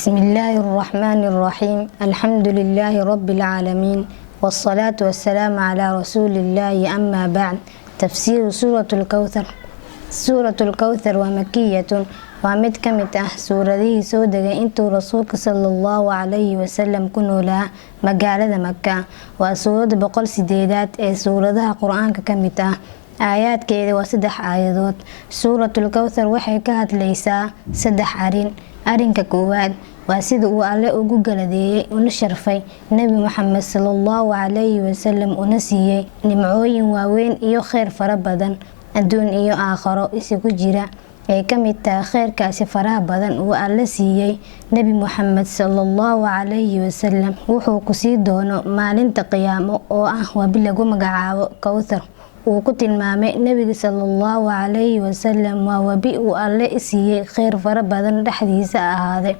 بسم الله الرحمن الرحيم. الحمد لله رب العالمين، والصلاة والسلام على رسول الله. أما بعد. تفسير سورة الكوثر. سورة الكوثر ومكية ومد كمد سورته سودة انتو رسولك صلى الله عليه وسلم كنوا لها مقالة مكة، وسورة بقول سديدات سورتها قرآن كمد آيات كيدا وسدح آيادات. سورة الكوثر waxay ka hadlaysaa saddex arinka koowaad waa sida uu alle ugu galadeeyay una sharfay nabi Muhammad sallallahu alayhi wasallam una siiyay nimcooyin waaweyn iyo khayr fara badan adduun iyo aakhiro isugu jira ay ka mid tahay khayrkaasi faraha badan uu alle siiyay nabi Muhammad sallallahu alayhi wasallam wuxuu ku sii doono maalinta qiyaamo oo ah wabi lagu magacaabo Kawthar uu ku tilmaamay nabiga sallallahu alayhi wasallam waa wabi uu alle siiyay khayr fara badan dhaxdiisa ahaaday.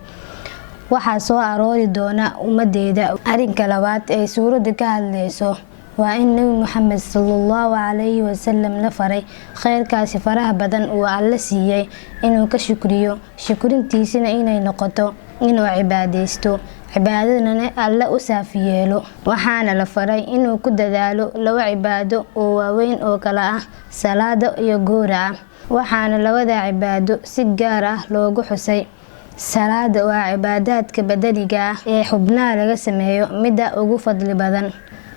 waxaa soo aroori doona ummadeeda. arinka labaad ee suurada ka hadlayso waa in nabi Muhammad sallallahu alayhi wasallam la faray khayrkaasi faraha badan uu alle siiyay inuu ka shukriyo, shukrintiisana inay noqoto inuu cibaadeysto, cibaadadana alle u saafi yeelo. waxaana la faray inuu ku dadaalo laba cibaado oo waaweyn oo kala ah salaada iyo gowraca. waxaana labada cibaado si gaar ah loogu xusay. salaada waa cibaadaadka badaniga ah ee xubnaha laga sameeyo midda ugu fadli badan.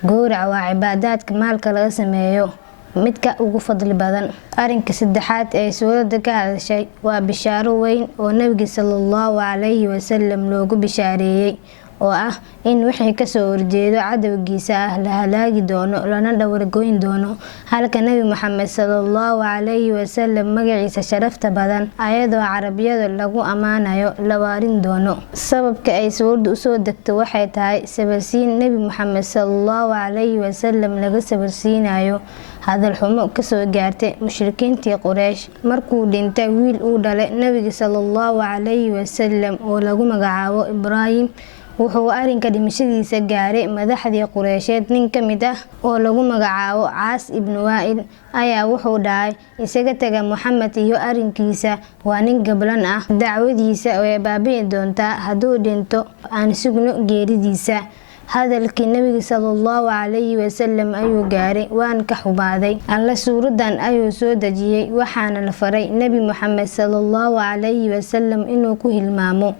gowraca waa cibaadaadka maalka laga sameeyo midka ugu fadli badan. arinka saddexaad ee suurada ka hadashay waa bishaaro weyn oo nabiga sallallahu alayhi wasallam loogu bishaareeyay oo ah in wixii ka soo horjeedo cadawgiisa ah la halaagi doono lana dhawargoyn doono, halka nabi Muhammad sallallahu alayhi wasallam magaciisa sharafta badan ayadoo carabiyada lagu amaanayo la waarin doono. sababka ay suuradu u soo degto waxay tahay sabarsiin nabi Muhammad sallallahu alayhi wasallam laga sabarsiinayo hadal xumo ka soo gaartay mushrikiintii Quraysh markuu dhintay wiil uu dhalay nabiga sallallahu alayhi wasallam oo lagu magacaabo Ibraahim. wuxuu arinka dhimashadiisa gaaray madaxdii Quraysheed. nin ka mid ah oo lagu magacaabo Caas ibn Waa'il ayaa wuxuu dhahay isaga taga Muhammad iyo arinkiisa waa nin gablan ah, dacwadiisa way baabi'i doontaa hadduu dhinto, aan sugno geeridiisa. hadalkii nabiga sallallahu alayhi wasallam ayuu gaaray waan ka xubaaday. alla suuradan ayuu soo dejiyay waxaana la faray nabi Muhammad sallallahu alayhi wasallam inuu ku hilmaamo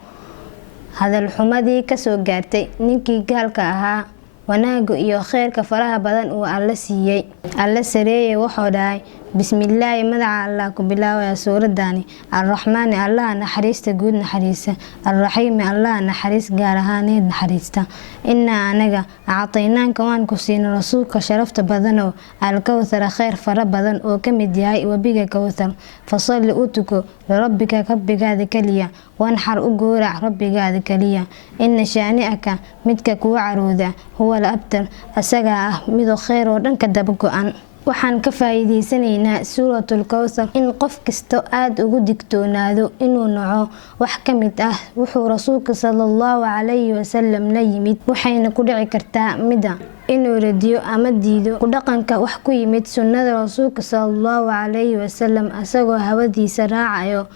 hadal xumadii ka soo gaartay ninkii gaalka ahaa, wanaaga iyo khayrka faraha badan uu alle siiyay. alle sareeyay wuxuu dhahay bismillaahi magaca allah ku bilaabaya suuradani. arraxmaani allah naxariista guud naxariista, arraxiimi allah naxariis gaar ahaaneed naxariista. innaa anaga actaynaanka waan ku siina rasuulka sharafta badanoo alkawthara khayr fara badan oo ka mid yahay wabiga Kawthar. fasalli u tuko lirabbika rabbigaada kaliya, wanxar u gowrac rabbigaada kaliya. inna shaani'aka midka kuwa carooda huwa al-abtar asagaa ah midoo khayr oo dhan ka daba go-an. waxaan ka faa'iideysanaynaa suuratul Kawthar in qof kasto aad ugu digtoonaado inuu naco wax ka mid ah wuxuu rasuulka sallallahu alayhi wasallam la yimid. waxayna ku dhici kartaa mida inuu radiyo ama diido ku dhaqanka wax ku yimid sunnada rasuulka sallallahu alayhi wasallam asagoo hawadiisa raacayo,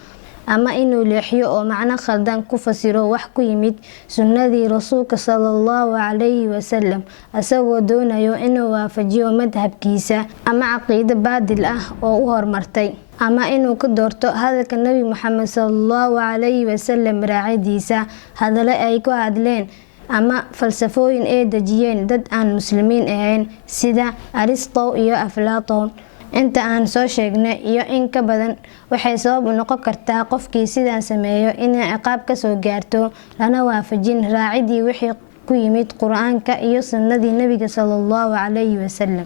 ama inuu leexiyo oo macno khaldan ku fasiro wax ku yimid sunnadii rasuulka sallallahu alayhi wasallam asagoo doonayo inuu waafajiyo madhabkiisa ama caqiido baadil ah oo u hormartay, ama inuu ka doorto hadalka nabi Muhammad sallallahu alayhi wasallam raacidiisa hadallo ay ku hadleen ama falsafooyin ay dejiyeen dad aan muslimiin ahayn sida Aristotle iyo Aflaatoon. inta aan soo sheegnay iyo in ka badan waxay sabab u noqon kartaa qofkii sidaan sameeyo inay ciqaab ka soo gaarto lana waafajin raacidii wixii ku yimid quraanka iyo sunnadii nabiga sallallahu alayhi wasallam.